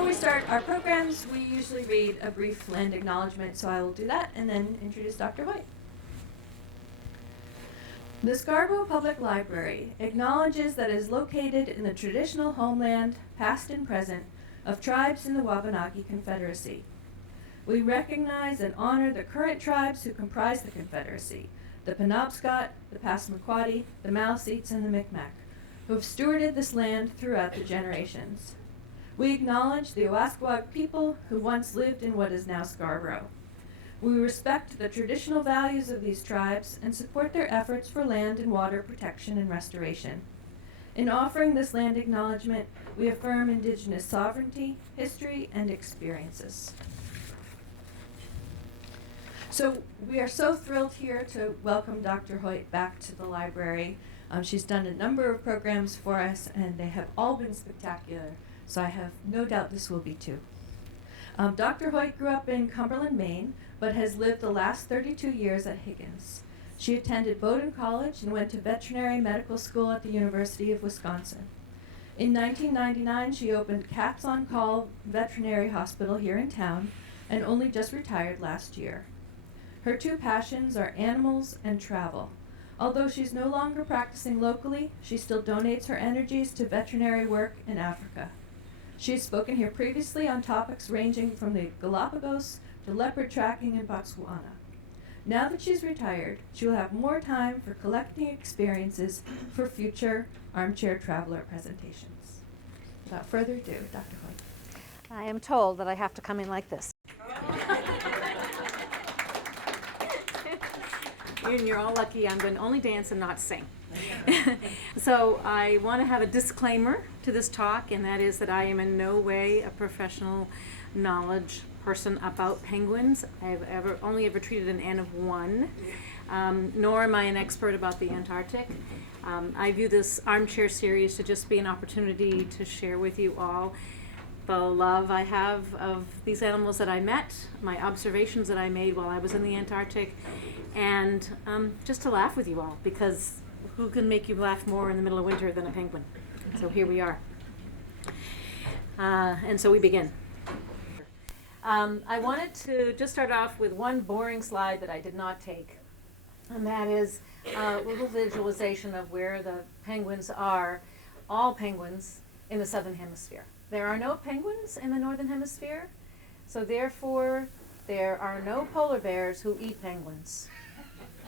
Before we start our programs, we usually read a brief land acknowledgement, so I will do that and then introduce Dr. Hoyt. The Scarborough Public Library acknowledges that it is located in the traditional homeland, past and present, of tribes in the Wabanaki Confederacy. We recognize and honor the current tribes who comprise the Confederacy, the Penobscot, the Passamaquoddy, the Maliseets, and the Micmac, who have stewarded this land throughout the generations. We acknowledge the Owasquag people who once lived in what is now Scarborough. We respect the traditional values of these tribes and support their efforts for land and water protection and restoration. In offering this land acknowledgement, we affirm Indigenous sovereignty, history, and experiences. So we are so thrilled here to welcome Dr. Hoyt back to the library. She's done a number of programs for us, and they have all been spectacular. So I have no doubt this will be too. Dr. Hoyt grew up in Cumberland, Maine, but has lived the last 32 years at Higgins. She attended Bowdoin College and went to veterinary medical school at the University of Wisconsin. In 1999, she opened Cats on Call Veterinary Hospital here in town and only just retired last year. Her two passions are animals and travel. Although she's no longer practicing locally, she still donates her energies to veterinary work in Africa. She has spoken here previously on topics ranging from the Galapagos to leopard tracking in Botswana. Now that she's retired, she will have more time for collecting experiences for future armchair traveler presentations. Without further ado, Dr. Hoyt. I am told that I have to come in like this. And you're all lucky I'm going to only dance and not sing. So I want to have a disclaimer to this talk, and that is that I am in no way a professional knowledge person about penguins. I've only ever treated an N of 1, nor am I an expert about the Antarctic. I view this armchair series to just be an opportunity to share with you all the love I have of these animals that I met, my observations that I made while I was in the Antarctic, and just to laugh with you all, because who can make you laugh more in the middle of winter than a penguin? So here we are. And so we begin. I wanted to just start off with one boring slide that I did not take, and that is a little visualization of where the penguins are, all penguins, in the southern hemisphere. There are no penguins in the northern hemisphere, so therefore there are no polar bears who eat penguins.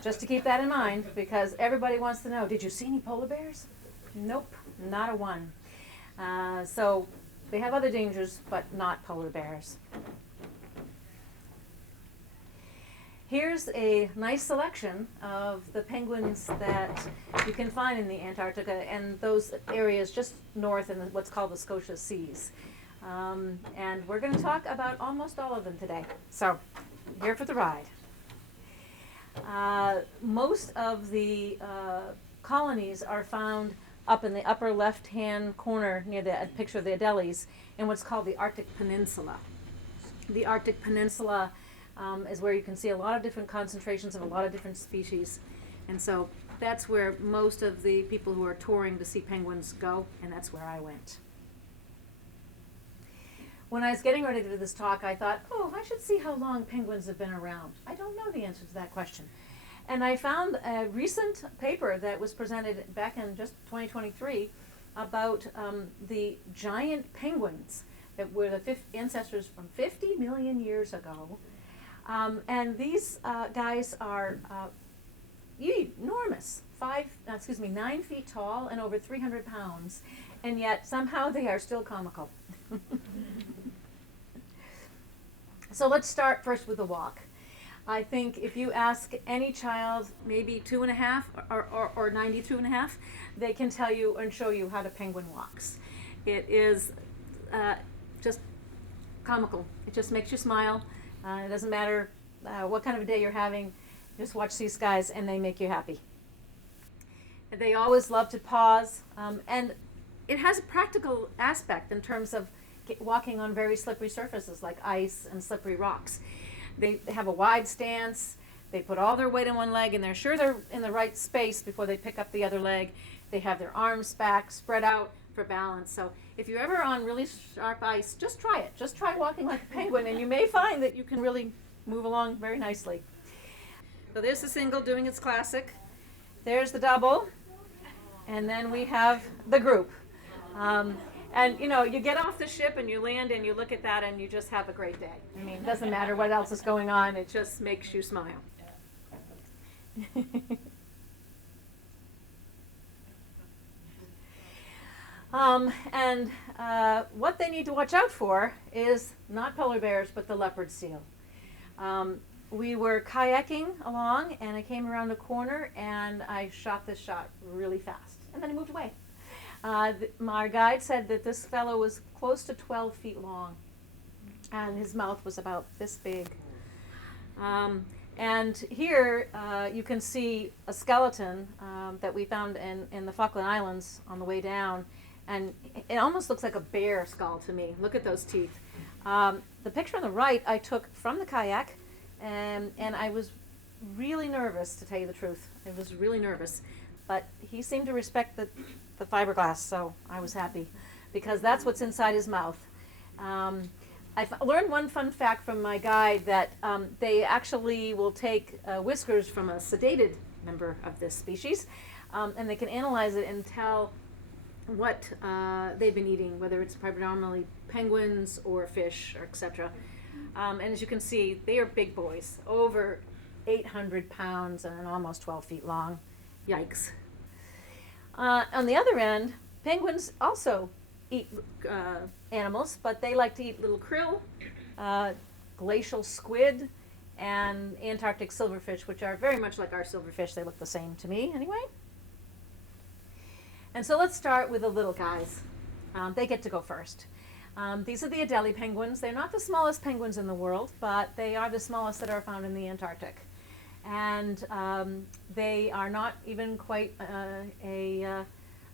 Just to keep that in mind, because everybody wants to know, did you see any polar bears? Nope, not a one. So they have other dangers, but not polar bears. Here's a nice selection of the penguins that you can find in the Antarctica and those areas just north in what's called the Scotia Seas. And we're going to talk about almost all of them today. So, here for the ride. Most of the colonies are found up in the upper left-hand corner near the picture of the Adeles in what's called the Arctic Peninsula. The Arctic Peninsula is where you can see a lot of different concentrations of a lot of different species. And so that's where most of the people who are touring to see penguins go, and that's where I went. When I was getting ready to do this talk, I thought, I should see how long penguins have been around. I don't know the answer to that question. And I found a recent paper that was presented back in just 2023 about the giant penguins that were the ancestors from 50 million years ago. And these guys are enormous, 9 feet tall and over 300 pounds, and yet somehow they are still comical. So let's start first with the walk. I think if you ask any child, maybe 2.5 or 92.5, they can tell you and show you how the penguin walks. It is just comical. It just makes you smile. It doesn't matter what kind of a day you're having. Just watch these guys and they make you happy. They always love to pause, and it has a practical aspect in terms of walking on very slippery surfaces like ice and slippery rocks. They have a wide stance. They put all their weight on one leg, and they're sure they're in the right space before they pick up the other leg. They have their arms back, spread out, for balance. So if you're ever on really sharp ice, just try it. Just try walking like a penguin, and you may find that you can really move along very nicely. So there's the single doing its classic. There's the double. And then we have the group. And you know, you get off the ship and you land and you look at that and you just have a great day. I mean, it doesn't matter what else is going on, it just makes you smile. What they need to watch out for is not polar bears, but the leopard seal. We were kayaking along, and I came around a corner, and I shot this shot really fast, and then I moved away. My guide said that this fellow was close to 12 feet long, and his mouth was about this big. And here you can see a skeleton that we found in the Falkland Islands on the way down, and it almost looks like a bear skull to me. Look at those teeth. The picture on the right I took from the kayak, and I was really nervous, to tell you the truth. I was really nervous. But he seemed to respect the fiberglass, so I was happy, because that's what's inside his mouth. I learned one fun fact from my guide, that they actually will take whiskers from a sedated member of this species, and they can analyze it and tell what they've been eating, whether it's predominantly penguins or fish, or etc. And as you can see, they are big boys, over 800 pounds and almost 12 feet long. Yikes. On the other end, penguins also eat animals, but they like to eat little krill, glacial squid, and Antarctic silverfish, which are very much like our silverfish. They look the same to me, anyway. And so let's start with the little guys. They get to go first. These are the Adelie penguins. They're not the smallest penguins in the world, but they are the smallest that are found in the Antarctic. And they are not even quite a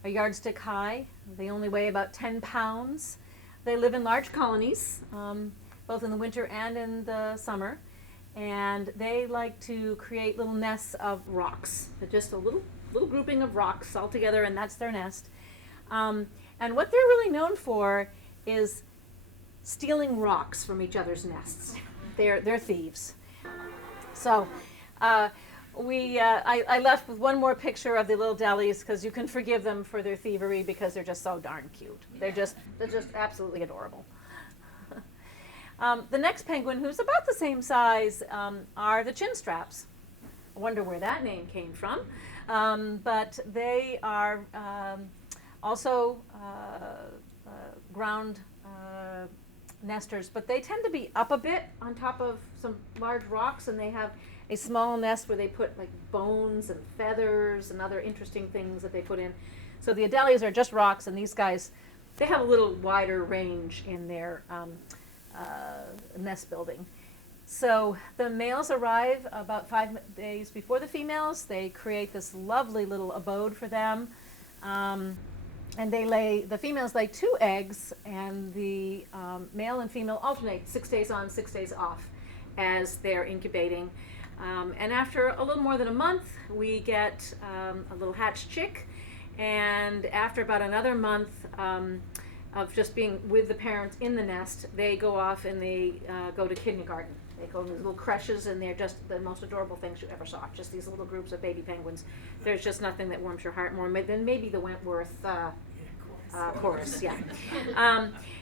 yardstick high. They only weigh about 10 pounds. They live in large colonies, both in the winter and in the summer. And they like to create little nests of rocks. They're just a little grouping of rocks all together, and that's their nest. And what they're really known for is stealing rocks from each other's nests. They're thieves. So I left with one more picture of the little Adelies, because you can forgive them for their thievery, because they're just so darn cute. They're just absolutely adorable. The next penguin, who's about the same size, are the chin straps. I wonder where that name came from. But they are also ground nesters, but they tend to be up a bit on top of some large rocks, and they have a small nest where they put like bones and feathers and other interesting things that they put in. So the Adelies are just rocks, and these guys, they have a little wider range in their nest building. So the males arrive about 5 days before the females. They create this lovely little abode for them. And the females lay 2 eggs, and the male and female alternate 6 days on, 6 days off as they're incubating. And after a little more than a month, we get a little hatched chick. And after about another month of just being with the parents in the nest, they go off and they go to kindergarten. They go to these little creches, and they're just the most adorable things you ever saw. Just these little groups of baby penguins. There's just nothing that warms your heart more than maybe the Wentworth chorus. Yeah.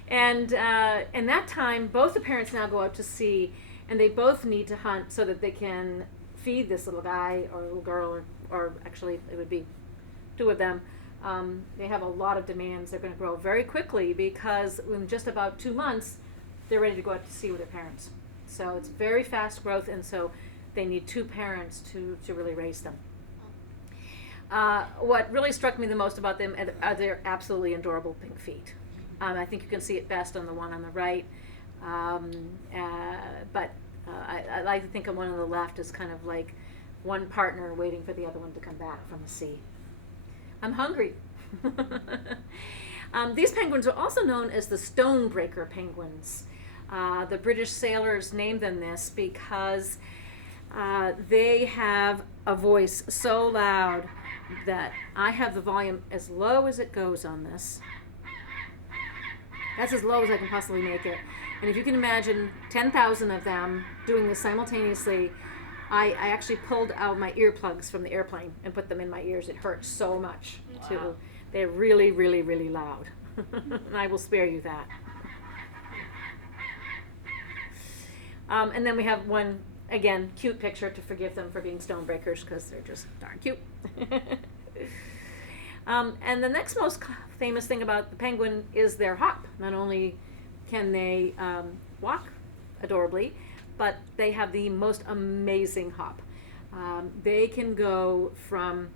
And that time, both the parents now go out to sea, and they both need to hunt so that they can feed this little guy or little girl, or actually it would be 2 of them. They have a lot of demands. They're going to grow very quickly, because in just about 2 months, they're ready to go out to sea with their parents. So it's very fast growth, and so they need 2 parents to really raise them. What really struck me the most about them are their absolutely adorable pink feet. I think you can see it best on the one on the right. But I like to think of one on the left as kind of like one partner waiting for the other one to come back from the sea. I'm hungry. These penguins are also known as the stonebreaker penguins. The British sailors named them this because they have a voice so loud that I have the volume as low as it goes on this. That's as low as I can possibly make it. And if you can imagine 10,000 of them doing this simultaneously, I actually pulled out my earplugs from the airplane and put them in my ears. It hurts so much. Wow. They're really, really, really loud. And I will spare you that. And then we have one, again, cute picture to forgive them for being stonebreakers because they're just darn cute. And the next most famous thing about the penguin is their hop. Not only can they walk adorably, but they have the most amazing hop. They can go from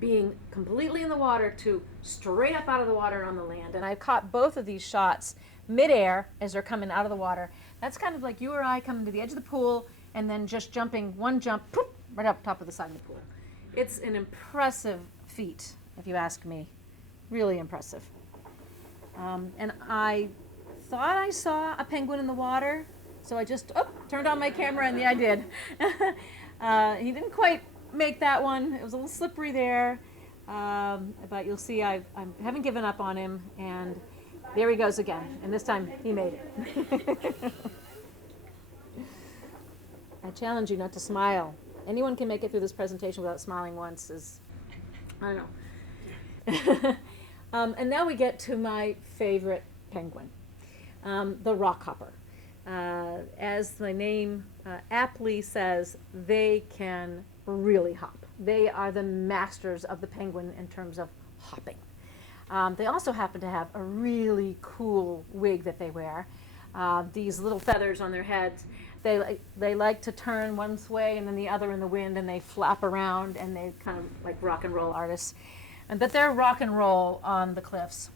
being completely in the water to straight up out of the water and on the land. And I've caught both of these shots midair as they're coming out of the water. That's kind of like you or I coming to the edge of the pool and then just jumping one jump, poof, right up top of the side of the pool. It's an impressive feat, if you ask me. Really impressive. And I thought I saw a penguin in the water, so I just turned on my camera, and yeah, I did. He didn't quite make that one. It was a little slippery there, but you'll see I haven't given up on him, and there he goes again, and this time he made it. I challenge you not to smile. Anyone can make it through this presentation without smiling once is, I don't know. And now we get to my favorite penguin, the rockhopper. As the name aptly says, they can really hop. They are the masters of the penguin in terms of hopping. They also happen to have a really cool wig that they wear. These little feathers on their heads. They like to turn one way and then the other in the wind, and they flap around, and they kind of like rock and roll artists. But they're rock and roll on the cliffs.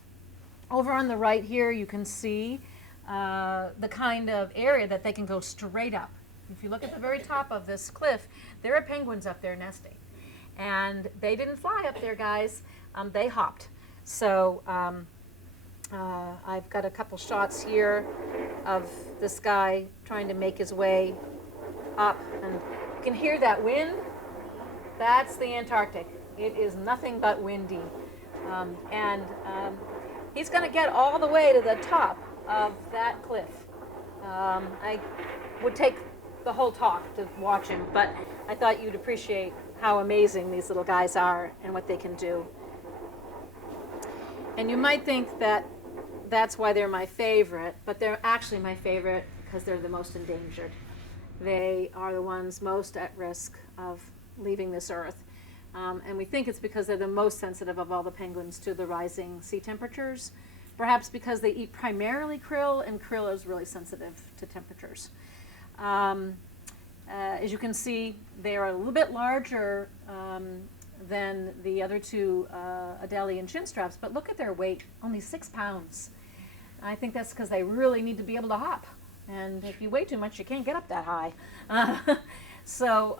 Over on the right here, you can see the kind of area that they can go straight up. If you look at the very top of this cliff, there are penguins up there nesting. And they didn't fly up there, guys. They hopped. So I've got a couple shots here of this guy trying to make his way up. And you can hear that wind. That's the Antarctic. It is nothing but windy. He's going to get all the way to the top of that cliff. I would take the whole talk to watch him, but I thought you'd appreciate how amazing these little guys are and what they can do. And you might think that that's why they're my favorite, but they're actually my favorite because they're the most endangered. They are the ones most at risk of leaving this earth. And we think it's because they're the most sensitive of all the penguins to the rising sea temperatures, perhaps because they eat primarily krill, and krill is really sensitive to temperatures. As you can see, they are a little bit larger than the other two Adelie and chinstraps, but look at their weight, only 6 pounds. I think that's because they really need to be able to hop. And if you weigh too much, you can't get up that high. So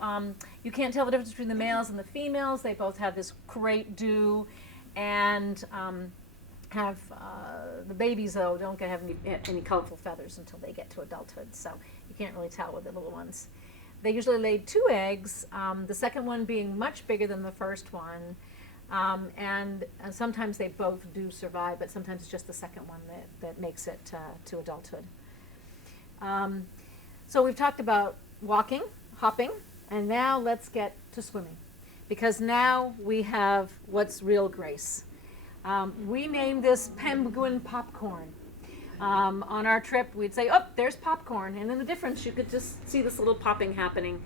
you can't tell the difference between the males and the females. They both have this great dew, and have the babies, though, don't have any colorful feathers until they get to adulthood. So you can't really tell with the little ones. They usually lay 2 eggs, the second one being much bigger than the first one. And sometimes they both do survive, but sometimes it's just the second one that makes it to adulthood. So we've talked about walking, hopping, and now let's get to swimming, because now we have what's real grace. We named this penguin popcorn. On our trip, we'd say, oh, there's popcorn. And in the difference, you could just see this little popping happening.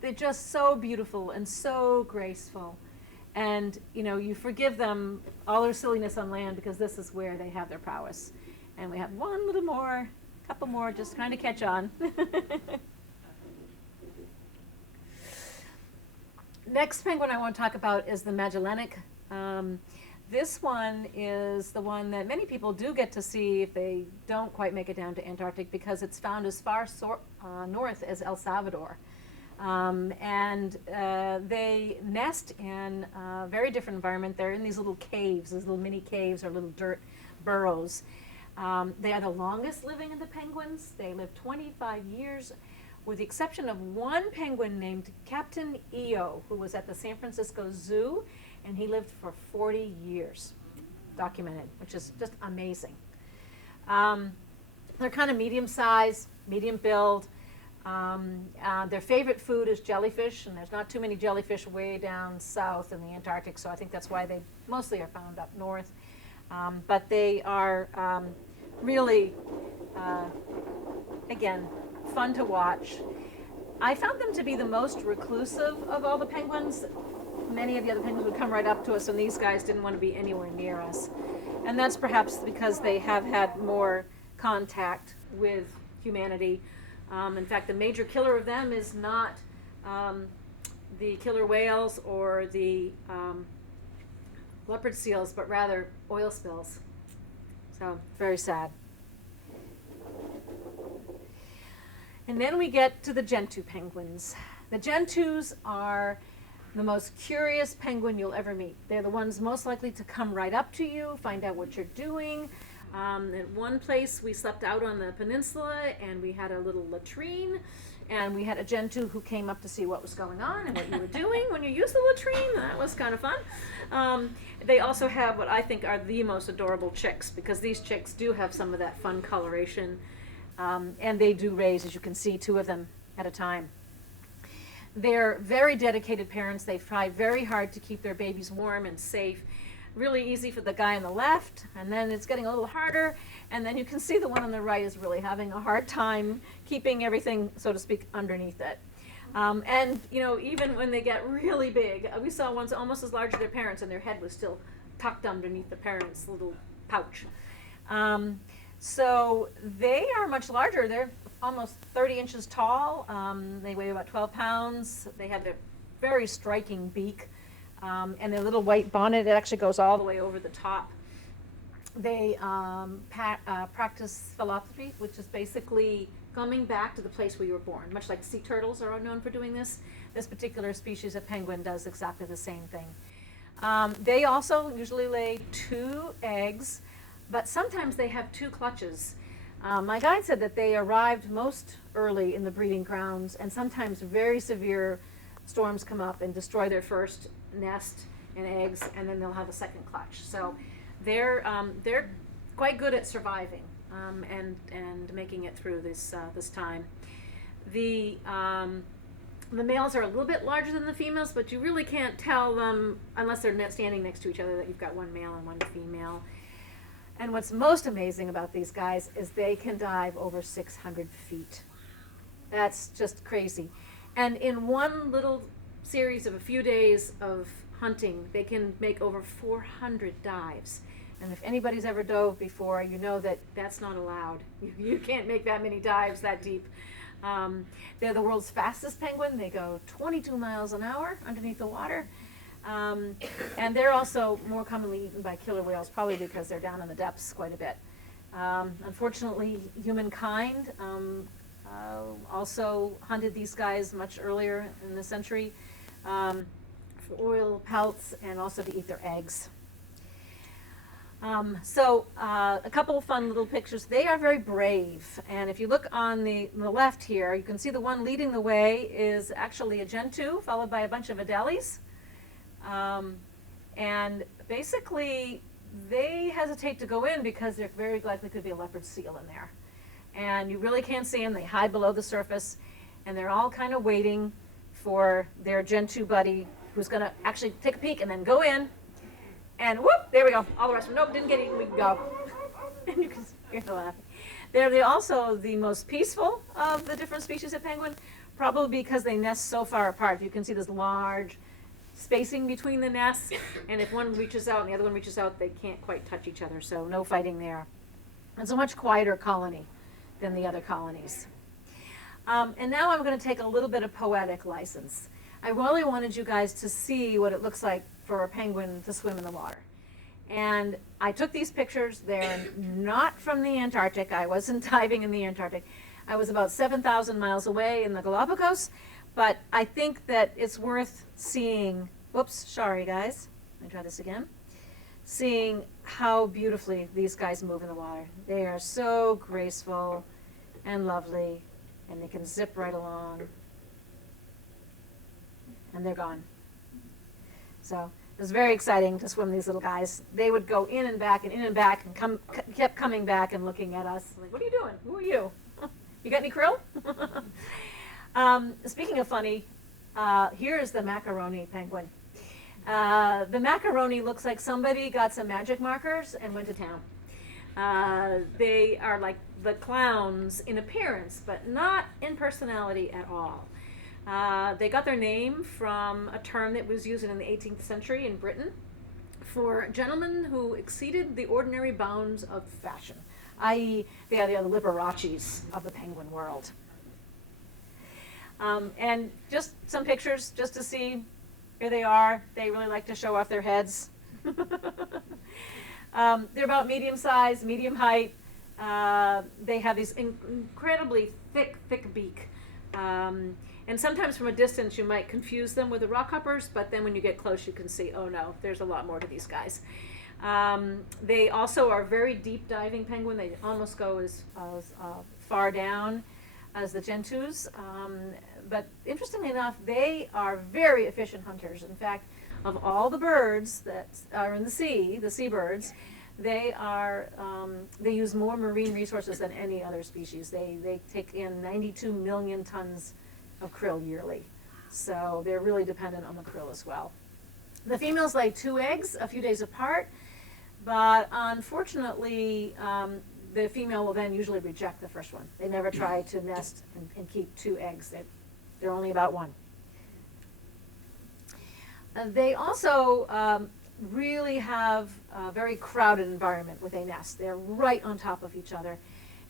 They're just so beautiful and so graceful. And, you know, you forgive them all their silliness on land because this is where they have their prowess. And we have one little more, couple more, just trying to catch on. Next penguin I want to talk about is the Magellanic. This one is the one that many people do get to see if they don't quite make it down to Antarctic, because it's found as far north as El Salvador. They nest in a very different environment. They're in these little caves, these little mini caves or little dirt burrows. They are the longest living of the penguins. They live 25 years, with the exception of one penguin named Captain EO, who was at the San Francisco Zoo, and he lived for 40 years, documented, which is just amazing. They're kind of medium size, medium build. Their favorite food is jellyfish, and there's not too many jellyfish way down south in the Antarctic, so I think that's why they mostly are found up north. But they are really, again, fun to watch. I found them to be the most reclusive of all the penguins. Many of the other penguins would come right up to us, and these guys didn't want to be anywhere near us. And that's perhaps because they have had more contact with humanity. In fact, the major killer of them is not the killer whales or the leopard seals, but rather oil spills. So, very sad. And then we get to the gentoo penguins. The gentoos are the most curious penguin you'll ever meet. They're the ones most likely to come right up to you, find out what you're doing. At one place we slept out on the peninsula and we had a little latrine, and we had a gentoo who came up to see what was going on and what you were doing when you used the latrine. That was kind of fun. They also have what I think are the most adorable chicks, because these chicks do have some of that fun coloration, and they do raise, as you can see, 2 of them at a time. They're very dedicated parents. They try very hard to keep their babies warm and safe. Really easy for the guy on the left, and then it's getting a little harder, and then you can see the one on the right is really having a hard time keeping everything, so to speak, underneath it. And, you know, even when they get really big, we saw ones almost as large as their parents, and their head was still tucked underneath the parents' little pouch. So they are much larger. They're almost 30 inches tall. They weigh about 12 pounds. They have their very striking beak, and their little white bonnet. It actually goes all the way over the top. They practice philanthropy, which is basically coming back to the place where you were born. Much like sea turtles are known for doing this, this particular species of penguin does exactly the same thing. They also usually lay 2 eggs, but sometimes they have 2 clutches. My guide said that they arrived most early in the breeding grounds, and sometimes very severe storms come up and destroy their first nest and eggs, and then they'll have a second clutch. So they're quite good at surviving and making it through this time. The males are a little bit larger than the females, but you really can't tell them unless they're standing next to each other that you've got one male and one female. And what's most amazing about these guys is they can dive over 600 feet. That's just crazy. And in one little series of a few days of hunting, they can make over 400 dives. And if anybody's ever dove before, you know that that's not allowed. You can't make that many dives that deep. They're the world's fastest penguin. They go 22 miles an hour underneath the water. And they're also more commonly eaten by killer whales, probably because they're down in the depths quite a bit. Unfortunately, humankind also hunted these guys much earlier in the century for oil, pelts, and also to eat their eggs. A couple of fun little pictures. They are very brave, and if you look on the left here, you can see the one leading the way is actually a gentoo, followed by a bunch of adeles. And basically, they hesitate to go in because there very likely could be a leopard seal in there. And you really can't see them. They hide below the surface, and they're all kind of waiting for their gentoo buddy who's going to actually take a peek and then go in. And whoop, there we go. All the rest of them, nope, didn't get eaten, we can go. And you can hear the laughing. They're also the most peaceful of the different species of penguin, probably because they nest so far apart. You can see this large spacing between the nests, and if one reaches out and the other one reaches out, they can't quite touch each other, so no fighting there. It's a much quieter colony than the other colonies. And now I'm going to take a little bit of poetic license. I really wanted you guys to see what it looks like for a penguin to swim in the water. And I took these pictures. They're not from the Antarctic. I wasn't diving in the Antarctic. I was about 7,000 miles away in the Galapagos. But I think that it's worth seeing, whoops, sorry guys, let me try this again, seeing how beautifully these guys move in the water. They are so graceful and lovely, and they can zip right along, and they're gone. So was very exciting to swim these little guys. They would go in and back and kept coming back and looking at us. Like, what are you doing? Who are you? You got any krill? Speaking of funny, here's the macaroni penguin. The macaroni looks like somebody got some magic markers and went to town. They are like the clowns in appearance, but not in personality at all. They got their name from a term that was used in the 18th century in Britain for gentlemen who exceeded the ordinary bounds of fashion, i.e. they are the Liberace's of the penguin world. And just some pictures just to see. Here they are. They really like to show off their heads. They're about medium size, medium height. They have these incredibly thick beak. And sometimes from a distance you might confuse them with the rockhoppers, but then when you get close you can see, oh no, there's a lot more to these guys. They also are very deep diving penguin. They almost go as far down as the gentoos. But interestingly enough, they are very efficient hunters. In fact, of all the birds that are in the seabirds, they use more marine resources than any other species. They take in 92 million tons of krill yearly. So they're really dependent on the krill as well. The females lay 2 eggs a few days apart, but unfortunately, the female will then usually reject the first one. They never try to nest and keep 2 eggs. They're only about 1. They also really have a very crowded environment where they nest. They're right on top of each other.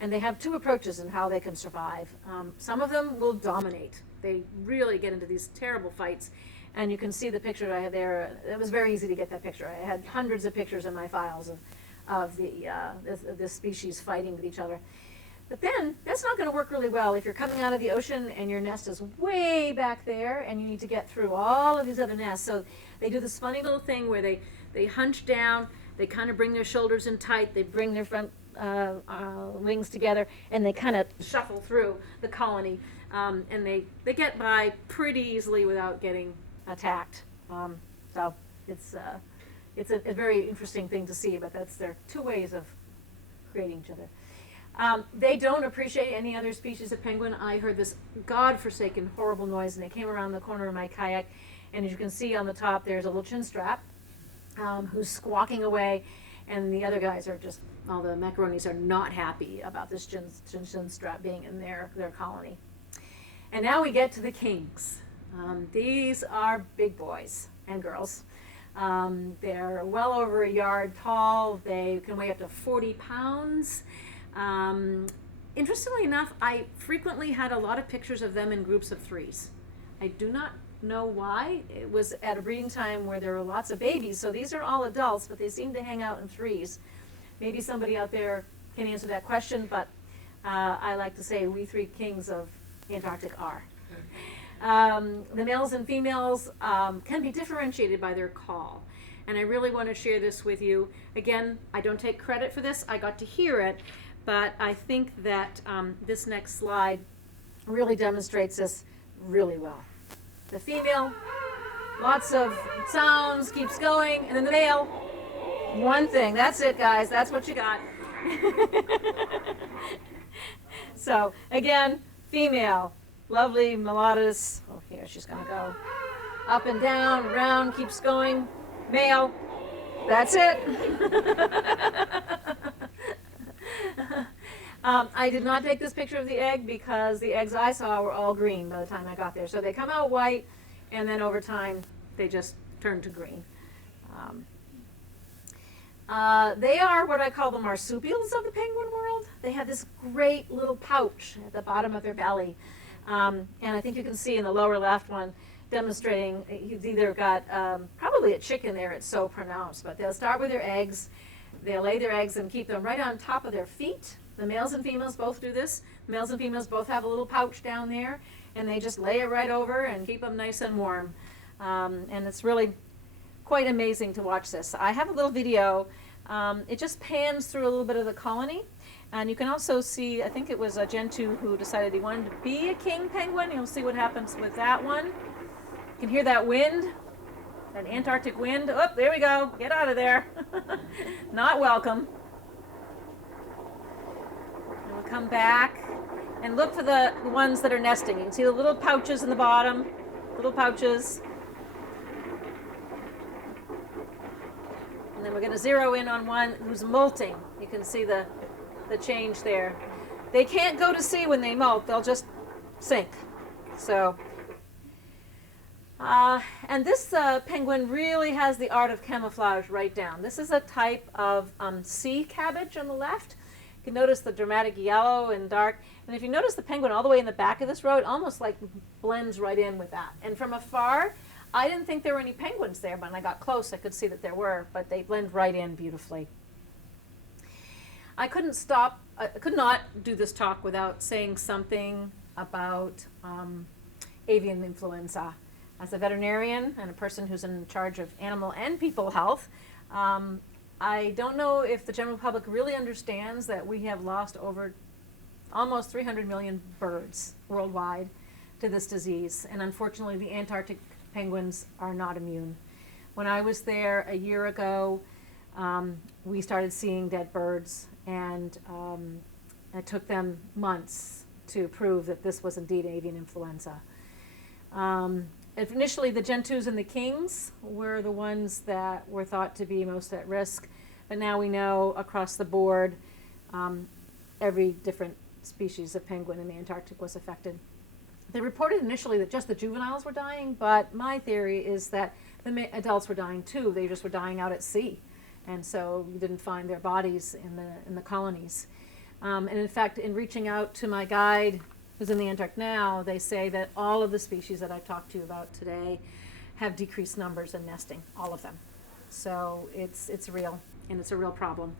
And they have 2 approaches in how they can survive. Some of them will dominate. They really get into these terrible fights. And you can see the picture I have there. It was very easy to get that picture. I had hundreds of pictures in my files of this species fighting with each other. But then, that's not going to work really well if you're coming out of the ocean and your nest is way back there and you need to get through all of these other nests. So they do this funny little thing where they hunch down, they kind of bring their shoulders in tight, they bring their front wings together, and they kind of shuffle through the colony. And they get by pretty easily without getting attacked. So it's a very interesting thing to see, but that's their 2 ways of creating each other. They don't appreciate any other species of penguin. I heard this godforsaken horrible noise, and they came around the corner of my kayak, and as you can see on the top, there's a little chin strap who's squawking away, and the other guys are just, all the macaronis are not happy about this chin strap being in their colony. And now we get to the kings. These are big boys and girls. They're well over a yard tall. They can weigh up to 40 pounds. Interestingly enough, I frequently had a lot of pictures of them in groups of 3s. I do not know why. It was at a breeding time where there were lots of babies, so these are all adults, but they seem to hang out in 3s. Maybe somebody out there can answer that question, but I like to say we 3 kings of Antarctic are. The males and females can be differentiated by their call. And I really want to share this with you. Again, I don't take credit for this. I got to hear it. But I think that this next slide really demonstrates this really well. The female, lots of sounds, keeps going. And then the male, one thing. That's it, guys. That's what you got. So, again, female. Lovely, mulattoes. Oh, here she's going to go. Up and down, around, keeps going. Male. That's it. I did not take this picture of the egg because the eggs I saw were all green by the time I got there. So they come out white, and then over time, they just turn to green. They are what I call the marsupials of the penguin world. They have this great little pouch at the bottom of their belly. And I think you can see in the lower left one demonstrating he's either got probably a chicken there, it's so pronounced, but they'll start with their eggs. They'll lay their eggs and keep them right on top of their feet. The males and females both do this. Males and females both have a little pouch down there, and they just lay it right over and keep them nice and warm. And it's really quite amazing to watch this. I have a little video. It just pans through a little bit of the colony. And you can also see, I think it was a Gentoo who decided he wanted to be a king penguin. You'll see what happens with that one. You can hear that wind. That Antarctic wind. Oh, there we go. Get out of there. Not welcome. And we'll come back and look for the ones that are nesting. You can see the little pouches in the bottom. Little pouches. And then we're going to zero in on one who's molting. You can see the change there. They can't go to sea when they molt. They'll just sink. So, and this penguin really has the art of camouflage right down. This is a type of sea cabbage on the left. You can notice the dramatic yellow and dark. And if you notice the penguin all the way in the back of this row, it almost like blends right in with that. And from afar, I didn't think there were any penguins there, but when I got close, I could see that there were, but they blend right in beautifully. I could not do this talk without saying something about avian influenza. As a veterinarian and a person who's in charge of animal and people health, I don't know if the general public really understands that we have lost over almost 300 million birds worldwide to this disease. And unfortunately, the Antarctic penguins are not immune. When I was there a year ago, we started seeing dead birds, and it took them months to prove that this was indeed avian influenza. Initially, the gentoos and the kings were the ones that were thought to be most at risk, but now we know across the board every different species of penguin in the Antarctic was affected. They reported initially that just the juveniles were dying, but my theory is that the adults were dying too. They just were dying out at sea, and so we didn't find their bodies in the colonies. And in fact, in reaching out to my guide who's in the Antarctic now, they say that all of the species that I've talked to you about today have decreased numbers in nesting, all of them. So it's real, and it's a real problem.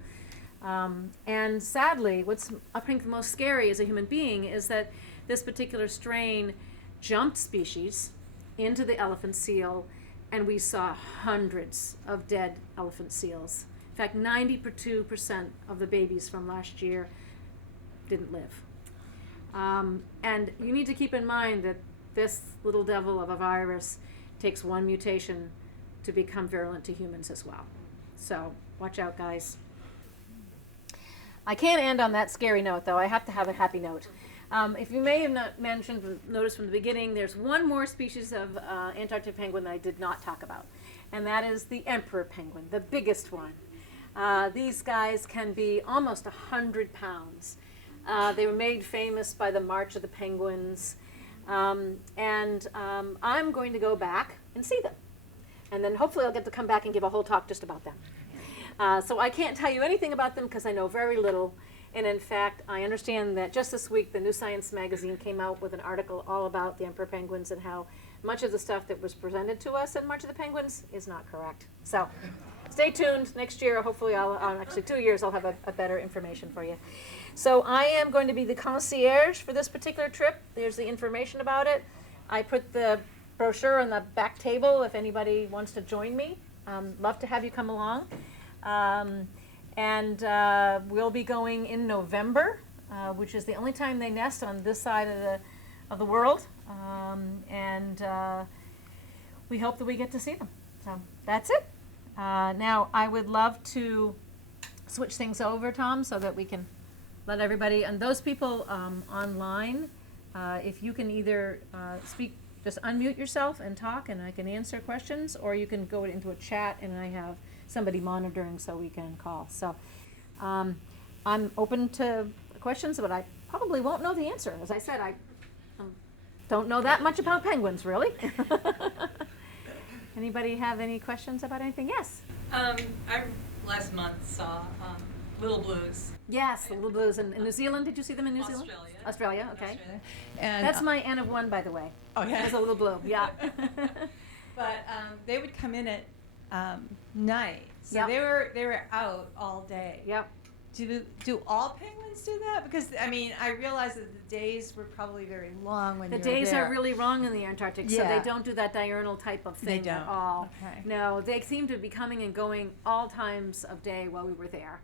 And sadly, what's I think the most scary as a human being is that this particular strain jumped species into the elephant seal, and we saw hundreds of dead elephant seals. In fact, 92% of the babies from last year didn't live. And you need to keep in mind that this little devil of a virus takes one mutation to become virulent to humans as well. So watch out, guys. I can't end on that scary note, though. I have to have a happy note. If you may have not noticed from the beginning, there's one more species of Antarctic penguin that I did not talk about, and that is the emperor penguin, the biggest one. These guys can be almost 100 pounds. They were made famous by the March of the Penguins, and I'm going to go back and see them, and then hopefully I'll get to come back and give a whole talk just about them. So I can't tell you anything about them because I know very little. And in fact, I understand that just this week, the New Science magazine came out with an article all about the emperor penguins and how much of the stuff that was presented to us at March of the Penguins is not correct. So stay tuned. Next year, hopefully, actually 2 years, I'll have a better information for you. So I am going to be the concierge for this particular trip. There's the information about it. I put the brochure on the back table if anybody wants to join me. Love to have you come along. And we'll be going in November, which is the only time they nest on this side of the world. And we hope that we get to see them. So that's it. Now, I would love to switch things over, Tom, so that we can let everybody, and those people online, if you can either speak, just unmute yourself and talk, and I can answer questions, or you can go into a chat, and I have somebody monitoring so we can call. So I'm open to questions, but I probably won't know the answer. As I said, I don't know that much about penguins, really. Anybody have any questions about anything? Yes? I last month saw Little Blues. Yes, the Little Blues in New Zealand. Did you see them in New Zealand? Australia, okay. Australia. And That's my N of 1, by the way. Oh, yeah. There's a Little Blue, yeah. But they would come in at night, so Yep. they were out all day. Yep. Do all penguins do that? Because I mean, I realize that the days were probably very long when The you were days there. are really wrong in the Antarctic, so Yeah. they don't do that diurnal type of They thing at don't. all. Okay. No, they seem to be coming and going all times of day while we were there.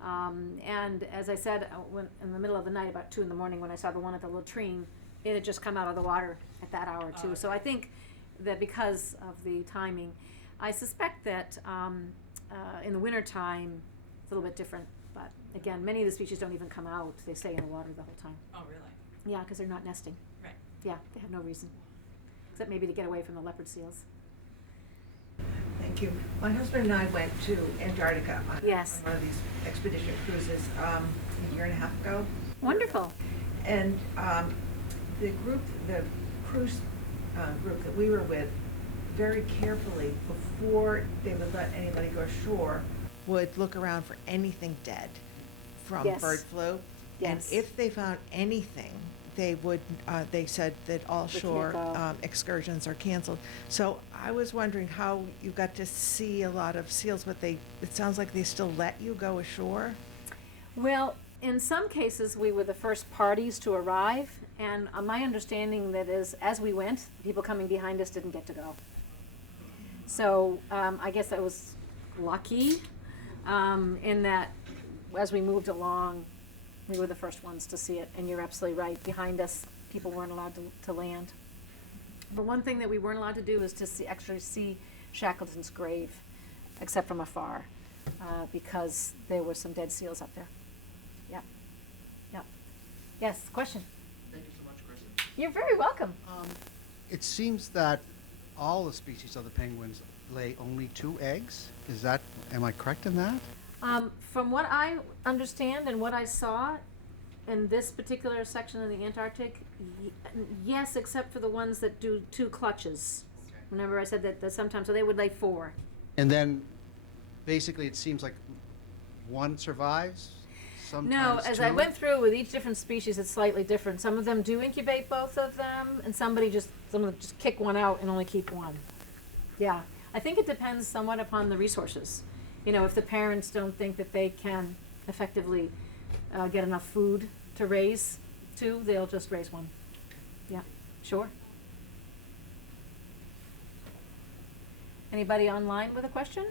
And as I said, when, in the middle of the night, about 2 in the morning, when I saw the one at the latrine, it had just come out of the water at that hour too. Oh, So I think that because of the timing, I suspect that in the wintertime, it's a little bit different. But again, many of the species don't even come out. They stay in the water the whole time. Oh, really? Yeah, because they're not nesting. Right. Yeah, they have no reason. Except maybe to get away from the leopard seals. Thank you. My husband and I went to Antarctica on Yes. one of these expedition cruises a year and a half ago. Wonderful. And the cruise group that we were with, very carefully, before they would let anybody go ashore, would look around for anything dead from Yes. bird flu. Yes. And if they found anything, they would, they said that all They can't shore go. excursions are canceled. So I was wondering how you got to see a lot of seals, but it sounds like they still let you go ashore? Well, in some cases, we were the first parties to arrive, and my understanding that is, as we went, people coming behind us didn't get to go. So I guess I was lucky in that as we moved along, we were the first ones to see it, and you're absolutely right. Behind us, people weren't allowed to land. But one thing that we weren't allowed to do is to actually see Shackleton's grave, except from afar, because there were some dead seals up there. Yeah. Yeah. Yes, question? Thank you so much, Kristen. You're very welcome. It seems that all the species of the penguins lay only 2 eggs. Am I correct in that? From what I understand and what I saw in this particular section of the Antarctic, yes, except for the ones that do 2 clutches. Okay. Remember I said that sometimes, so they would lay 4. And then, basically, it seems like one survives, sometimes No, as I 2? went through with each different species, it's slightly different. Some of them do incubate both of them, and some of them just kick one out and only keep one. Yeah, I think it depends somewhat upon the resources. You know, if the parents don't think that they can effectively get enough food to raise 2, they'll just raise 1. Yeah, sure. Anybody online with a question?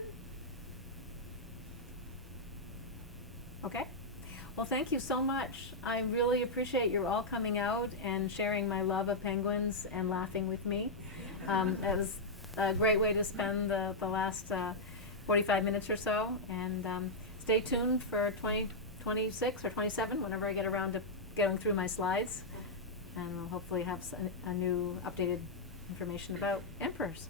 Okay. Well, thank you so much. I really appreciate you all coming out and sharing my love of penguins and laughing with me. That was a great way to spend the last 45 minutes or so. And stay tuned for 2026 or 27, whenever I get around to going through my slides. And we'll hopefully have a new updated information about emperors.